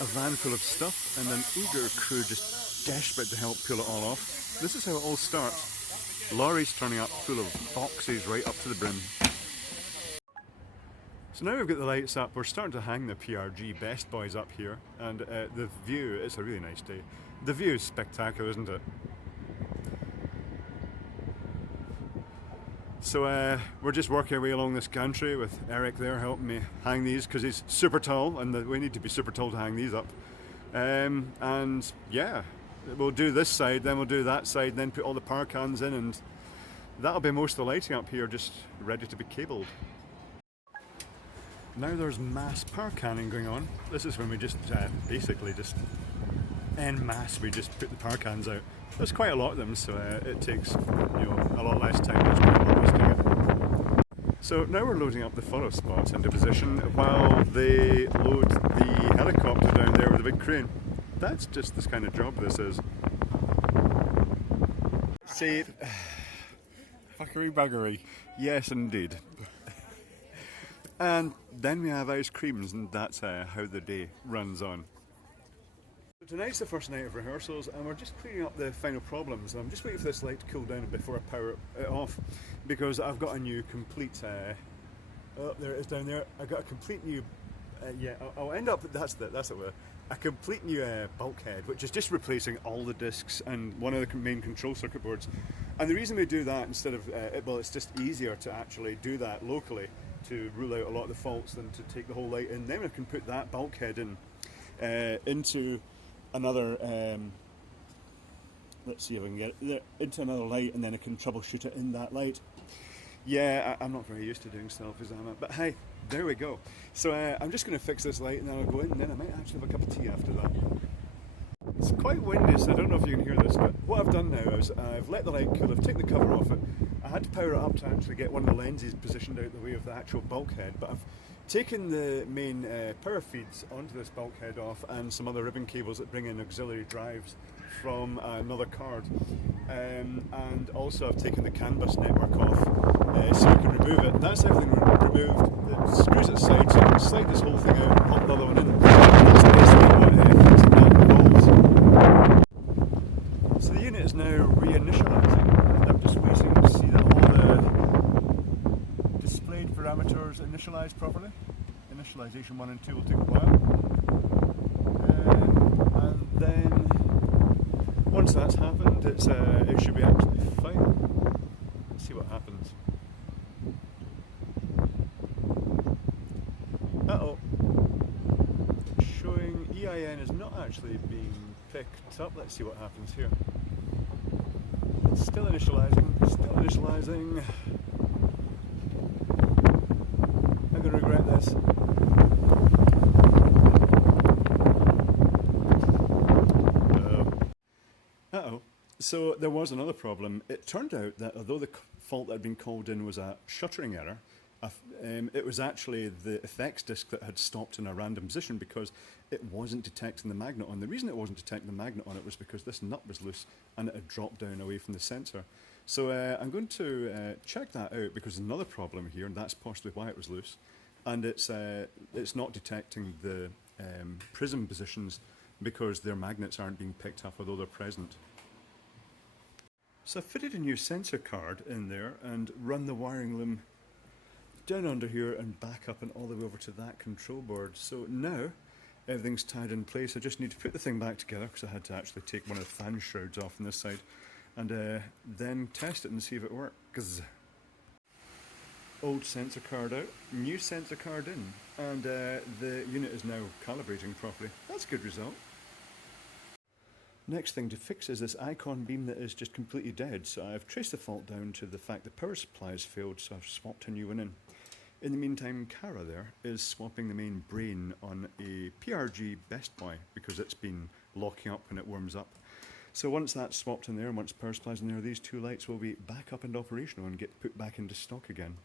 a van full of stuff and an eager crew just desperate to help pull it all off. This is how it all starts. Lorries turning up full of boxes right up to the brim. So now we've got the lights up, we're starting to hang the PRG Best Boys up here, and the view, it's a really nice day. The view is spectacular, isn't it? So we're just working our way along this gantry with Eric there helping me hang these because he's super tall and we need to be super tall to hang these up. And yeah, we'll do this side, then we'll do that side, then put all the power cans in, and that'll be most of the lighting up here just ready to be cabled. Now there's mass power canning going on. This is when we just basically just en masse we just put the power cans out. There's quite a lot of them, so it takes a lot less time than it's doing it. So now we're loading up the follow spots into position while they load the helicopter down there with a big crane. That's just this kind of job this is. See, fuckery buggery. Yes, indeed. And then we have ice creams, and that's how the day runs on. So tonight's the first night of rehearsals, and we're just cleaning up the final problems. I'm just waiting for this light to cool down before I power it off, because I've got a new complete. Oh, there it is down there. I got a complete new. Yeah, I'll end up. That's it. A complete new bulkhead, which is just replacing all the discs and one of the main control circuit boards. And the reason we do that instead of well, it's just easier to actually do that locally, to rule out a lot of the faults than to take the whole light in. Then I can put that bulkhead in into another, let's see if I can get it, into another light, and then I can troubleshoot it in that light. Yeah, I'm not very used to doing self-exam, but hey, there we go. So I'm just going to fix this light and then I'll go in, and then I might actually have a cup of tea after that. It's quite windy, so I don't know if you can hear this, but what I've done now is I've let the light cool, I've taken the cover off it. I had to power it up to actually get one of the lenses positioned out the way of the actual bulkhead, but I've taken the main power feeds onto this bulkhead off and some other ribbon cables that bring in auxiliary drives from another card. And also I've taken the CAN bus network off so you can remove it. That's everything removed. It screws it aside so you can slide this whole thing out and pop another one in. That's basically what fixing that involves. So the unit is now reinitializing. I'm just waiting to see that all the displayed parameters initialize properly. Initialization 1 and 2 will take a while. And then once that's happened, it should be absolutely fine. Let's see what happens. Uh-oh. Showing EIN is not actually being picked up. Let's see what happens here. It's still initializing, still initializing. I'm going to regret this. Uh-oh. So there was another problem. It turned out that although the fault that had been called in was a shuttering error, it was actually the effects disc that had stopped in a random position because it wasn't detecting the magnet on. The reason it wasn't detecting the magnet on it was because this nut was loose and it had dropped down away from the sensor. So I'm going to check that out because there's another problem here, and that's possibly why it was loose. And it's not detecting the prism positions because their magnets aren't being picked up although they're present. So I fitted a new sensor card in there and run the wiring loom down under here and back up and all the way over to that control board. So now everything's tied in place. I just need to put the thing back together because I had to actually take one of the fan shrouds off on this side and then test it and see if it works. Old sensor card out, new sensor card in, and the unit is now calibrating properly. That's a good result. Next thing to fix is this icon beam that is just completely dead. So I've traced the fault down to the fact the power supply has failed, so I've swapped a new one in. In the meantime, Cara there is swapping the main brain on a PRG Best Boy because it's been locking up when it warms up. So once that's swapped in there and once power supply's in there, these two lights will be back up and operational and get put back into stock again.